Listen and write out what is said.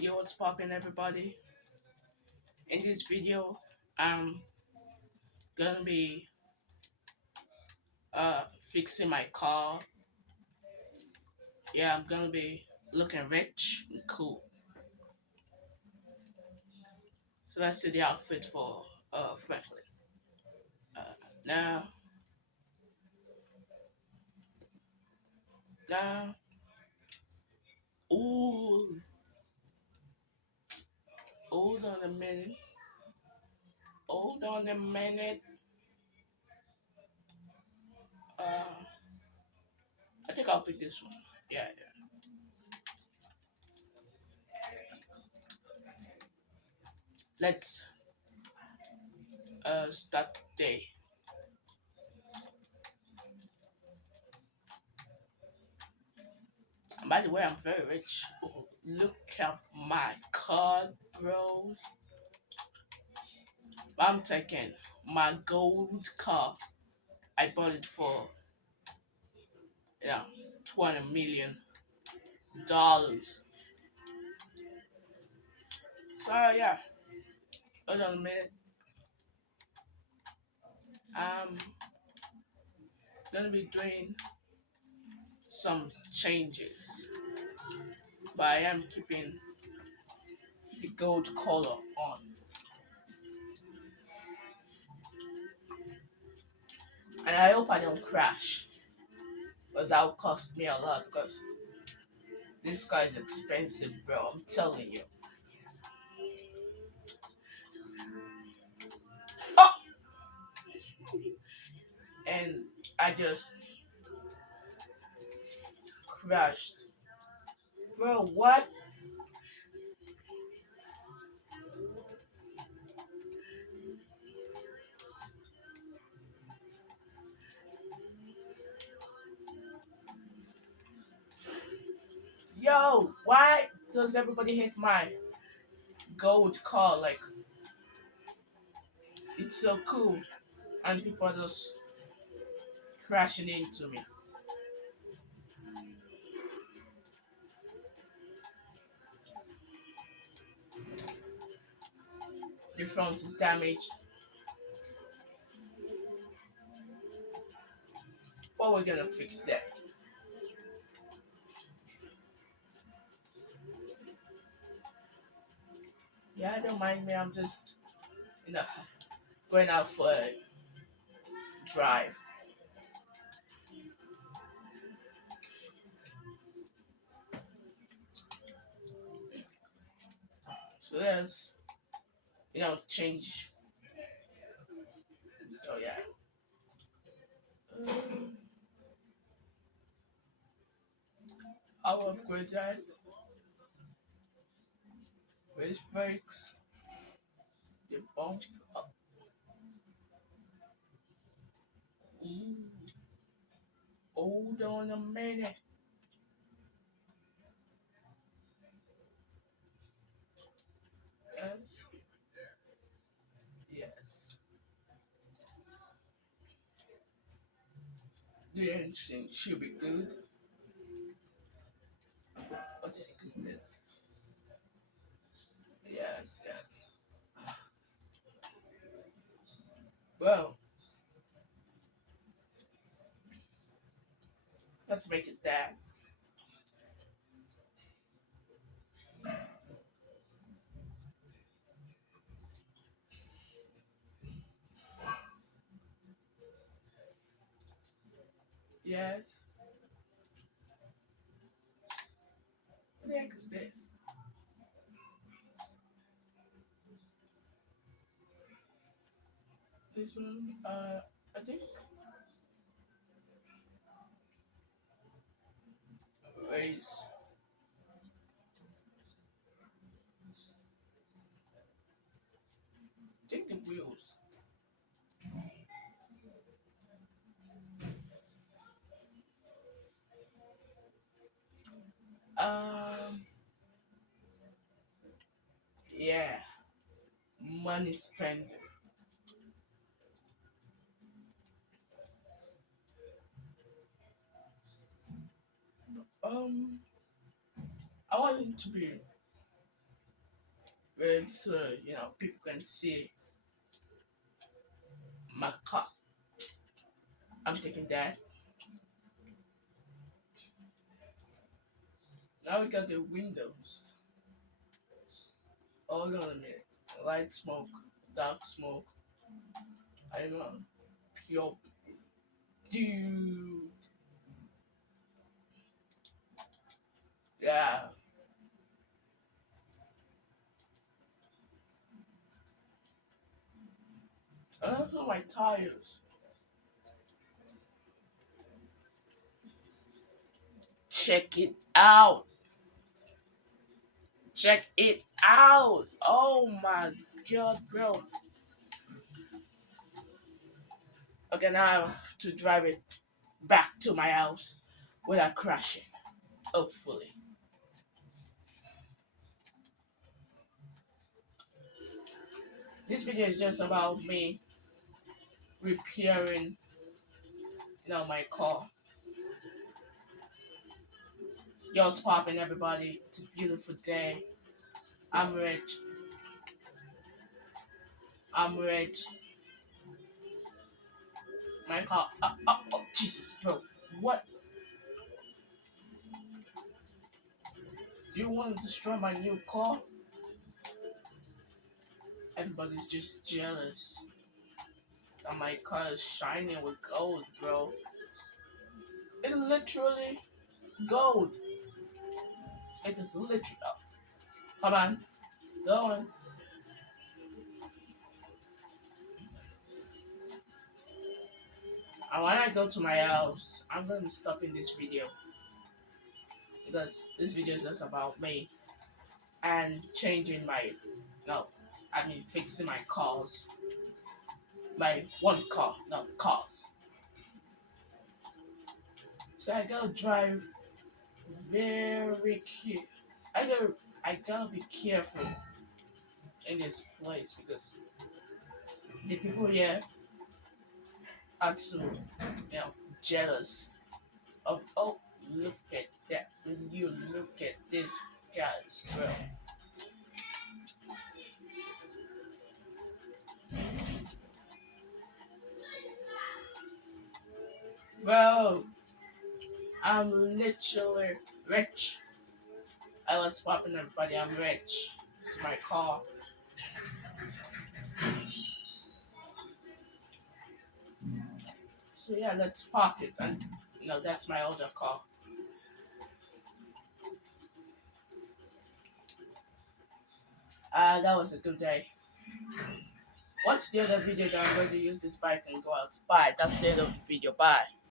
Yo, what's poppin', everybody? In this video, I'm gonna be fixing my car. Yeah, I'm gonna be looking rich and cool. So that's the outfit for Franklin. Now, now, ooh, hold on a minute. Hold on a minute. Uh, I think I'll pick this one. Yeah, yeah. Let's start the day. And by the way, I'm very rich. Oh, look at my card, bros. I'm taking my gold car. I bought it for yeah $20 million. So yeah, hold on a minute. I'm gonna be doing some changes, but I am keeping the gold color on, and I hope I don't crash because that will cost me a lot. Because this car is expensive, bro. I'm telling you. Oh, and I just crashed, bro. What? Yo, why does everybody hate my gold car? Like, it's so cool, and people are just crashing into me. The front is damaged. But we're gonna fix that. Yeah, don't mind me. I'm just, you know, going out for a drive. So let's, change. So yeah. Um, I'll upgrade that. Race brakes. The bump up. Ooh, hold on a minute. Yes, yes. The engine should be good. What the heck is this? Yes, yes. Well, let's make it that. Yes. What the heck is this? This one, I think race. I think the wheels. Um, yeah, money spender. Um, I want it to be. big so people can see my car. I'm thinking that. Now we got the windows. Hold on a minute. Light smoke, dark smoke. I know. Pure. Dude. Yeah. I don't know my tires. Check it out. Check it out. Oh my god, bro. Okay, now I have to drive it back to my house without crashing. Hopefully. This video is just about me repairing, my car. Yo, it's popping, everybody. It's a beautiful day. I'm rich. I'm rich. My car. Oh, Jesus, bro. What? You want to destroy my new car? Everybody's just jealous that my car is shining with gold, bro. It literally gold. It is literally. Oh, come on, go on. And when I go to my house, I'm gonna stop in this video because this video is just about me and changing my no, I mean fixing my cars. My one car, no cars. So I gotta drive very careful. I gotta be careful in this place because the people here are too, jealous of. Oh, look at that! When you look at this, guys, bro, I'm literally rich. I was popping everybody. I'm rich. It's my car. So yeah, let's park it, and that's my older car. That was a good day. Watch the other video that I'm going to use this bike and go out. Bye. That's the end of the video. Bye.